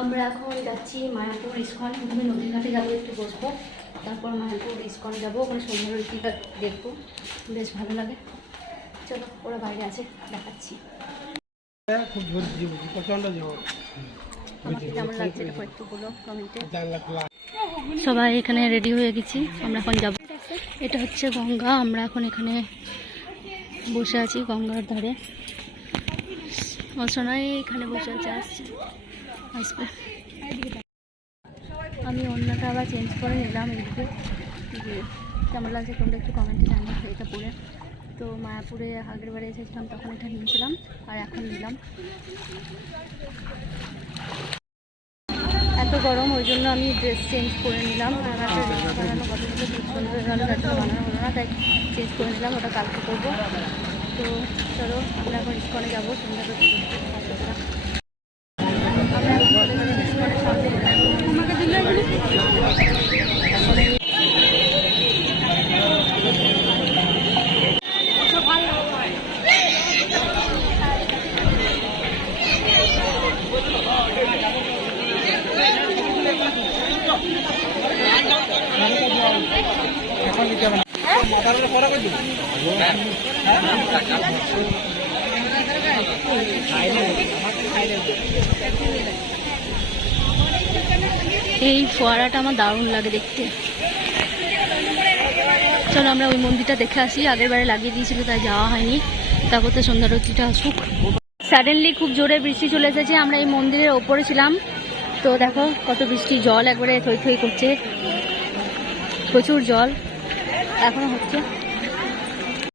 আমরা এখন যাচ্ছি মায়াপুর ইস্কন প্রথমে নদীর ঘাটে যাব একটু বসবো। তারপর মায়াপুর ইস্কন যাব ওখানে সন্ধ্যার রীতিটা দেখব। বেশ ভালো লাগে। চলো ওরা বাইরে আছে দেখাচ্ছি। খুব কেমন লাগছে একটু বলো কমেন্টে সবাই এখানে রেডি হয়ে গেছি আমরা এখন যাব। এটা হচ্ছে গঙ্গা আমরা এখন এখানে বসে আছি গঙ্গার ধারে। অসনাই এখানে বসে আছে আসছে। আসবে আমি অন্যটা আবার চেঞ্জ করে নিলাম এদিকে যে কেমন লাগছে তোমরা একটু কমেন্টে জানিও এটা পরে। তো মায়াপুরে আগের বারে এসেছিলাম তখন এটা নিয়েছিলাম আর এখন নিলাম। এত গরম ওই জন্য আমি ড্রেস চেঞ্জ করে নিলাম। বানানো সুন্দর হয়ে জন্য বানানো হলো না তাই চেঞ্জ করে নিলাম ওটা কালকে করব। তো চলো আমরা এখন ইস্কনে যাব সন্ধ্যা এই ফোয়ারাটা আমার দারুণ লাগে দেখতে। চলো আমরা ওই মন্দিরটা দেখে আসি। আগের বারে লাগিয়ে দিয়েছিল, তাই যাওয়া হয়নি। তারপর তো সন্ধ্যারতিটা আসুক। সাডেনলি খুব জোরে বৃষ্টি চলে এসেছে। আমরা এই মন্দিরের ওপরে ছিলাম। তো দেখো কত বৃষ্টি, জল একবারে থই থই করছে। প্রচুর জল। এখনও হচ্ছে?